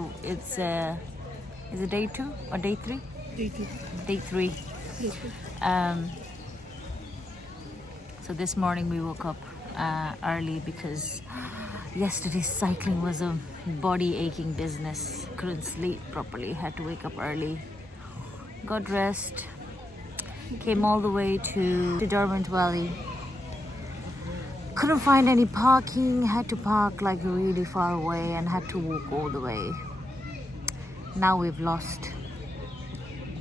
So it's is it day 2 or day 3? Day 2. Day 3. So this morning we woke up early because yesterday's cycling was a body aching business. Couldn't sleep properly, had to wake up early. Got dressed, came all the way to Derwent Valley. Couldn't find any parking, had to park like really far away and had to walk all the way. Now we've lost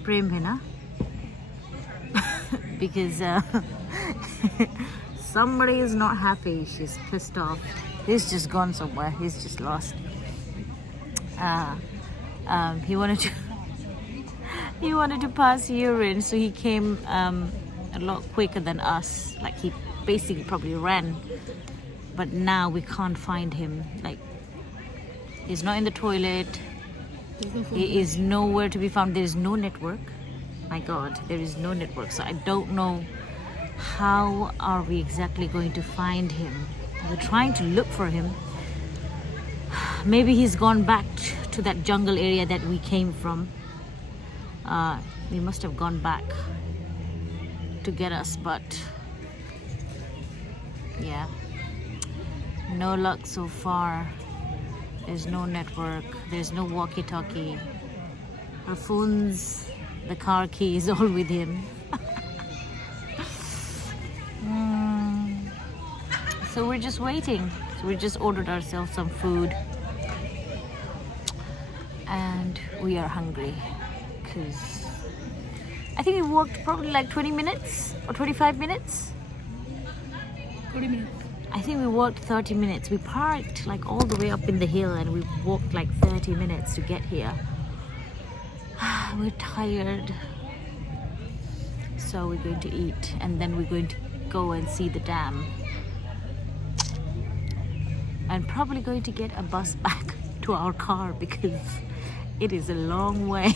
Prem Bhena because somebody is not happy. She's pissed off. He's just gone somewhere. He's just lost. He wanted to pass urine, so he came a lot quicker than us. Like he basically probably ran, but now we can't find him. Like he's not in the toilet. He is nowhere to be found. There is no network. My God, there is no network. So I don't know how are we exactly going to find him. We're trying to look for him. Maybe he's gone back to that jungle area that we came from. We must have gone back to get us, but yeah, no luck so far. There's no network, there's no walkie-talkie. Our phones, the car key is all with him. So we're just waiting. So we just ordered ourselves some food and we are hungry because I think we walked probably like 20 minutes or 25 minutes. 40 minutes. I think we walked 30 minutes. We parked like all the way up in the hill and we walked like 30 minutes to get here. We're tired. So we're going to eat and then we're going to go and see the dam. And probably going to get a bus back to our car because it is a long way.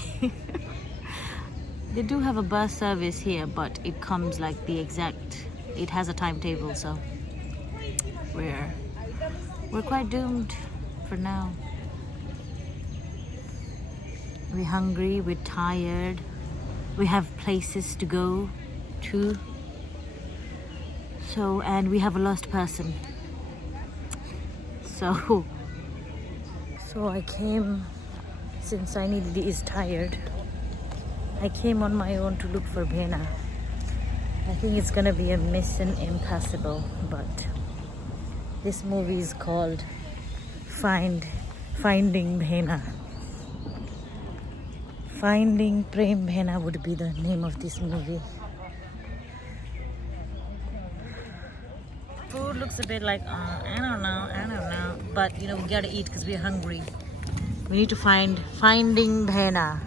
They do have a bus service here, but it comes like it has a timetable, so we're quite doomed for now. We're hungry, we're tired, we have places to go to. So, and we have a lost person. So I came, since I is tired, I came on my own to look for Bhena. I think it's gonna be a mission impossible, but this movie is called Finding Bhena. Finding Prem Bhena would be the name of this movie. Food looks a bit like, I don't know. But you know, we gotta eat because we're hungry. We need to Finding Bhena.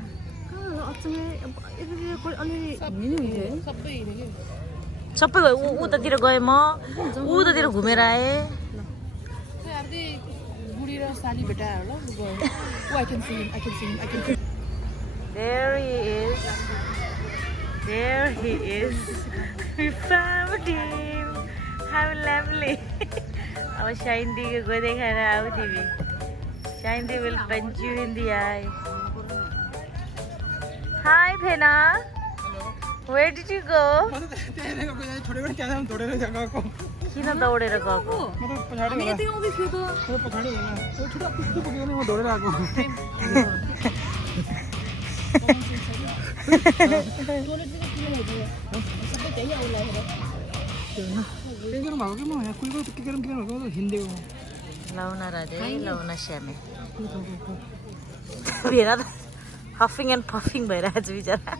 सबै उतातिर गए म उतातिर घुमेर आए There he is. We found him. How lovely. Our Shindy go देखाएर आऊ तिमी. Shindy will punch you in the eye. Hi Bhena. Where did you go? किन दौडेर गएको? हामी यतै आउँदै थियो त पछाडी छोटा कुस्तो पुगेन म दौडेर आएको Launa Radhe, Launa Shame. Bhena huffing and puffing भइरहेछ बिचारा.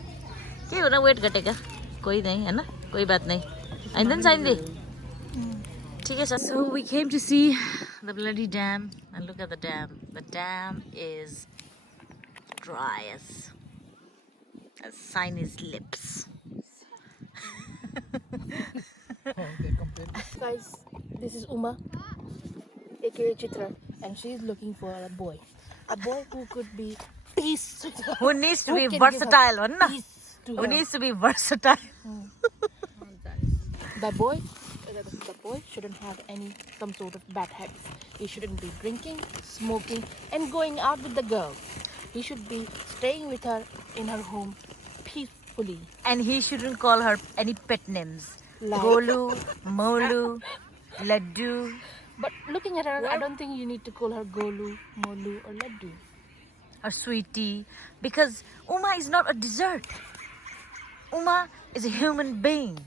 के हो र वेट घटेका? कोही नहीं हैन? कोही बात नहीं. And then Sandy. ठीक है sir. So we came to see the bloody dam and look at the dam. The dam is dry as Chinese lips. Guys, this is Uma, aka Chitra, and she's looking for a boy who could be peace. Who needs to be versatile, right? Who needs to be versatile. The boy, the boy shouldn't have some sort of bad habits. He shouldn't be drinking, smoking, and going out with the girl. He should be staying with her in her home peacefully. And he shouldn't call her any pet names. Like- Golu, Molu, Laddu. But looking at her, I don't think you need to call her Golu, Molu, or Laddu. Or sweetie. Because Uma is not a dessert. Uma is a human being.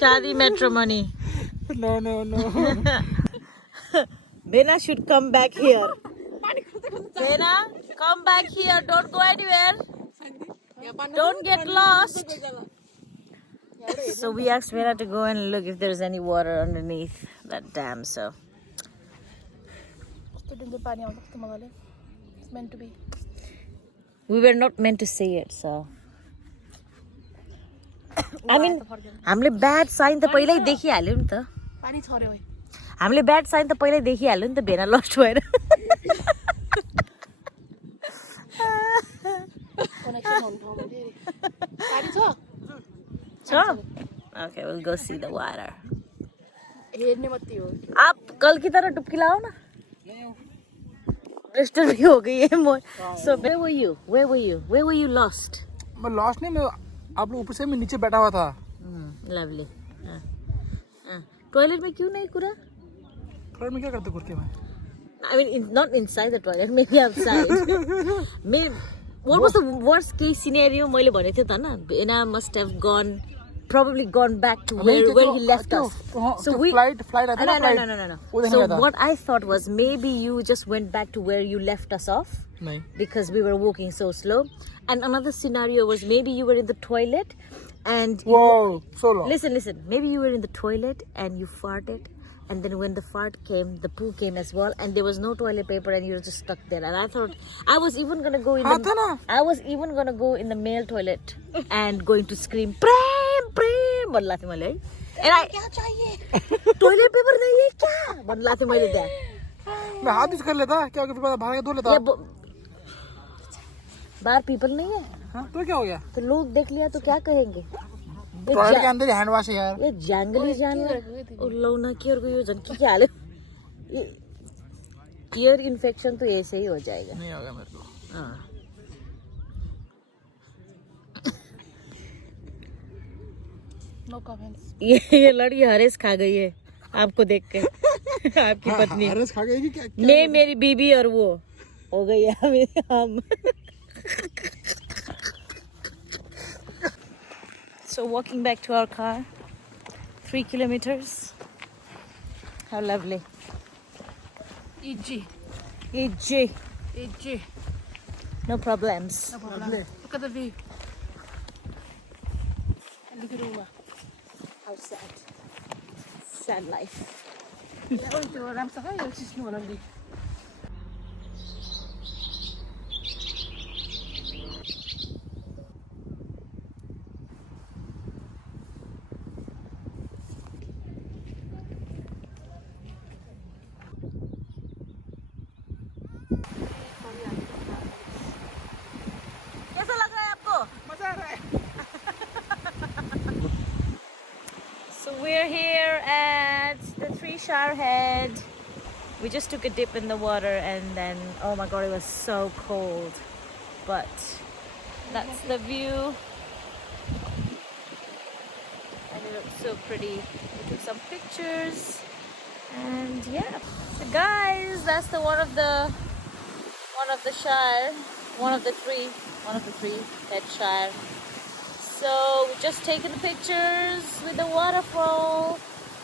Shadi matrimony. No. Bena should come back here. Bena, come back here. Don't go anywhere. Don't get lost. So we asked Bena to go and look if there's any water underneath that dam. So It's meant to be. we were not meant to see it. So I mean, हामीले bad sign त पहिल्यै देखिहाल्यो नि त. पानी छर्यो है हामीले bad sign त पहिल्यै देखिहाल्यो नि त भेना lost भएर. कनेक्सन हुनु ठाउँमा फेरि पानी छ So, okay, we'll go see the water. हेर्ने मात्रै हो आप कल की तरह डुबकी लाओ ना. Blister भी हो गई है मोर. So where were you? Where were you? Where were you lost? मैं लॉस्ट नहीं, मैं आप लोग ऊपर से मैं नीचे बैठा हुआ था. Lovely. टॉयलेट में क्यों नहीं कूदा? टॉयलेट में क्या करते कूद के मैं? I mean, not inside the toilet, maybe outside. Maybe. What was the worst case scenario? मैले भनेको थिएँ त न. Bena must have probably gone back to where he left us. So we flight I think no. So what I thought was maybe you just went back to where you left us off. नहीं. Because we were walking so slow. And another scenario was maybe you were in the toilet and Whoa, so long. listen. Maybe you were in the toilet and you farted. And then when the fart came, the poo came as well, and there was no toilet paper, and you were just stuck there. And I thought I was even gonna go in the male toilet and going to scream prem भन्ला थिएँ मैले. And I क्या चाहिए? Toilet paper नहीं है क्या? भन्ला थिएँ मैले त्यहाँ. मैं हाथ यूज कर लेता, क्या फिर बाहर धो लेता. बाहर people नहीं है. हाँ, तो क्या हो गया? तो लोग देख लिया तो क्या कहेंगे? टॉयलेट के अंदर हैंड वॉश है यार. ये जंगली जानवर और लौना की और कोई जनकी क्या हाल है? ईयर इन्फेक्शन तो ऐसे ही हो जाएगा. नहीं होगा मेरे को. हाँ. नो कमेंट्स ये लड़की हरेस खा गई है आपको देख के. आपकी पत्नी हरस खा गई कि क्या? मैं मेरी बीबी और वो हो गई है हम. So walking back to our car, 3 kilometers. How lovely. Easy. No problems. Look at the view. And look at Uma. How sad. Sad life. Oh, itu orang sahaya yang sisnu orang di. कैसा लग रहा है आपको? मजा आ रहा है. So we're here at the Shire head. We just took a dip in the water and then, oh my god, it was so cold. But that's the view. And it looks so pretty. We took some pictures. And yeah. So guys, that's the one of the Shire. One of the three head Shire. So we've just taken the pictures with the waterfall,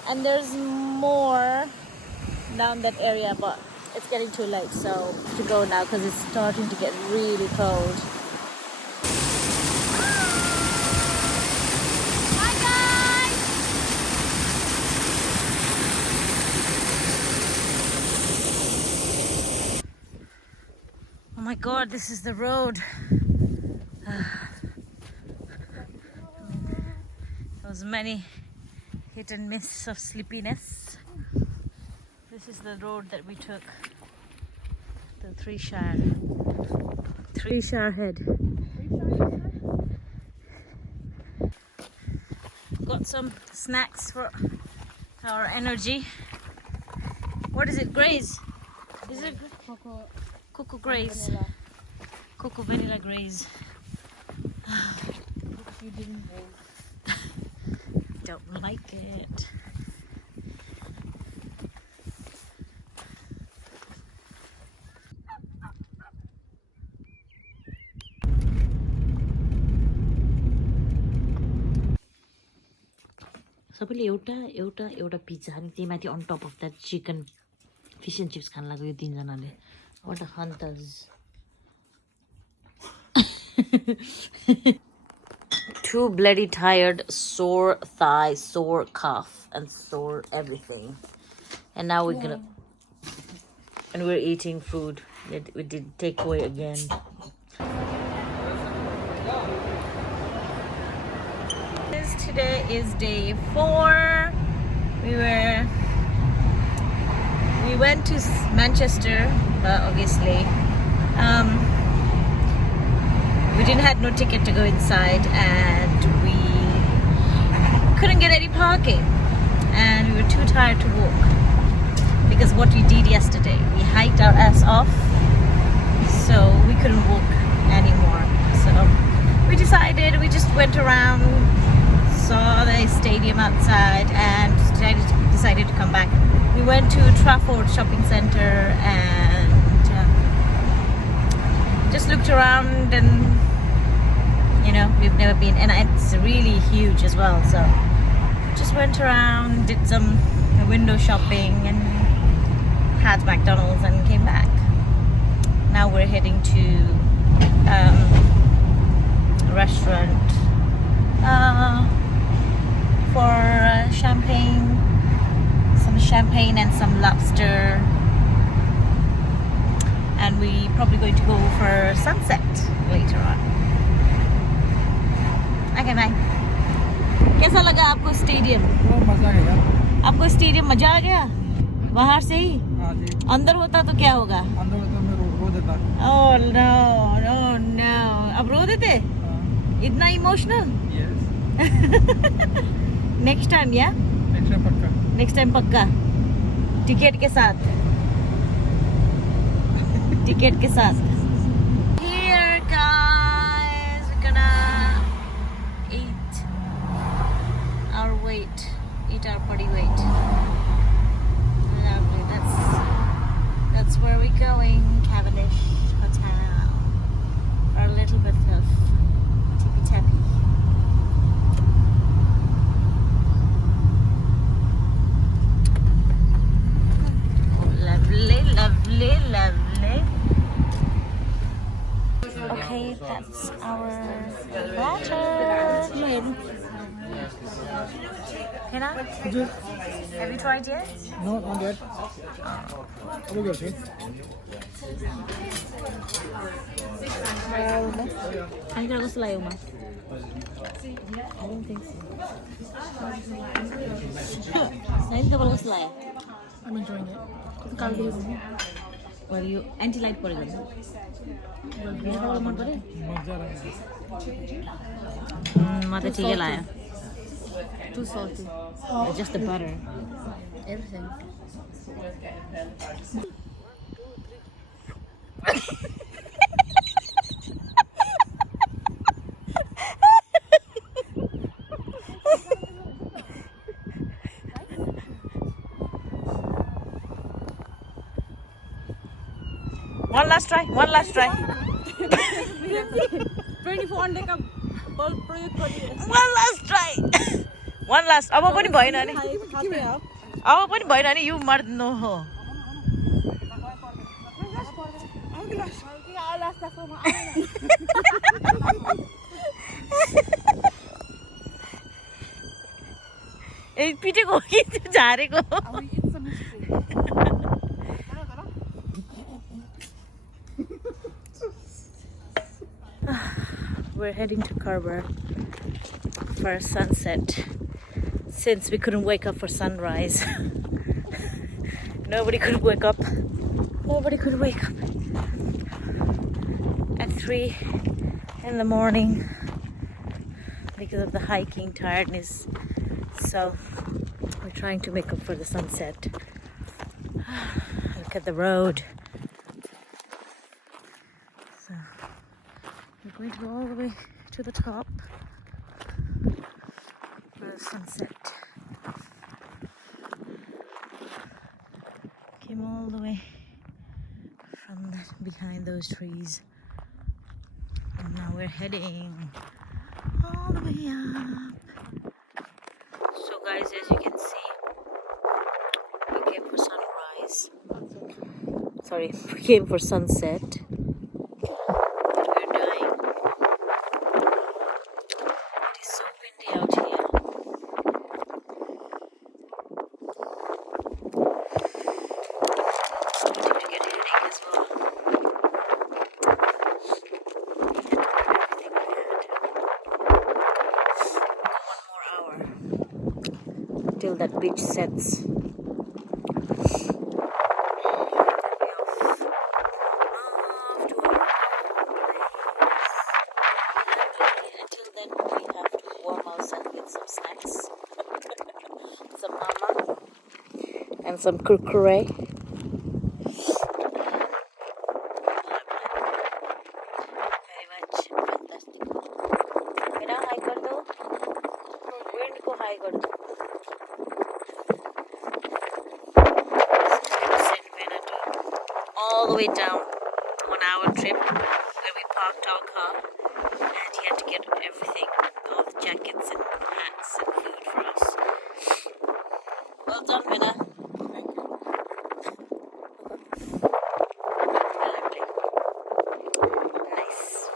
and there's more down that area, but it's getting too late, so to go now because it's starting to get really cold. Hi guys! Oh my god, this is the road. There's many hit and miss of sleepiness. This is the road that we took. The Shire head. got some snacks for our energy. What is it? Graze? Is it cocoa graze? Vanilla. Cocoa vanilla graze. You didn't hold. Don't like it. सबैले एउटा एउटा एउटा pizza अनि त्यही माथि on top of that chicken fish and chips Khan लाग्यो यो तीनजनाले. What a hunters. Too bloody tired, sore thigh, sore calf, and sore everything. And now we're eating food. We did takeaway again. Today is day 4. We went to Manchester, but obviously we didn't have no ticket to go inside, and we couldn't get any parking, and we were too tired to walk because what we did yesterday, we hiked our ass off, so we couldn't walk anymore. So we decided, we just went around, saw the stadium outside, and decided to come back. We went to Trafford shopping center and just looked around, and you know, we've never been, and it's really huge as well, so just went around, did some window shopping and had McDonald's and came back. Now we're heading to a restaurant for champagne and some lobster, and we probably going to go for sunset later on. Okay, bye. कैसा लगा आपको stadium? मजा आया. आपको stadium मजा आ गया? बाहर से ही? हाँ जी. अंदर होता तो क्या होगा? अंदर तो मैं रो देता. Oh no. अब रो देते? इतना इमोशनल? Yes. नेक्स्ट टाइम या? Next time पक्का. नेक्स्ट टाइम पक्का. टिकट के साथ. टिकट के साथ. Here guys, we're gonna eat our body weight. Lovely. That's where we're going. Cavendish Hotel. For a little bit of tippy tappy. Lovely. Okay, that's our platter. Hina, have you tried yet? No, not yet. What you see? Ay, kaya gusto layo ma. I don't think so. Sa'yo ka pala gusto layo? I'm enjoying it. Well, you anti-light pore gani. Meera ka wala man pare? मजा आया. Ma to theek hai laya. Too salty. Just the butter. Everything. One last try. 24 का बल प्रयोग गरिए. One last try. One last. अब पनि भएन नि. अब पनि भएन नि, you मर्नु हो. ए पिटेको हो कि त्यो झारेको हो? We're heading to Curbar for a sunset, since we couldn't wake up for sunrise. Nobody could wake up at 3 in the morning because of the hiking tiredness. So we're trying to make up for the sunset. Look at the road. So we're going to go all the way to the top for the sunset. Came all the way from behind those trees. And now we're heading all the way up. So guys, as you can see, we came for sunrise. Sorry, we came for sunset. But we're dying. It is so windy out here. Starting to get headache as well. Till that beach sets. Until then, we have to warm ourselves with some snacks, some mama, and some kurkure. Very much fantastic. Mera hi kar do. Wind ko hi kar do. All the way down on our trip where we parked our car, and he had to get everything, all the jackets and hats and food for us. Well done, Minna. Lovely. Nice.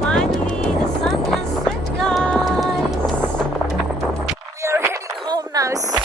Finally, the sun has set, guys. We are heading home now. It's so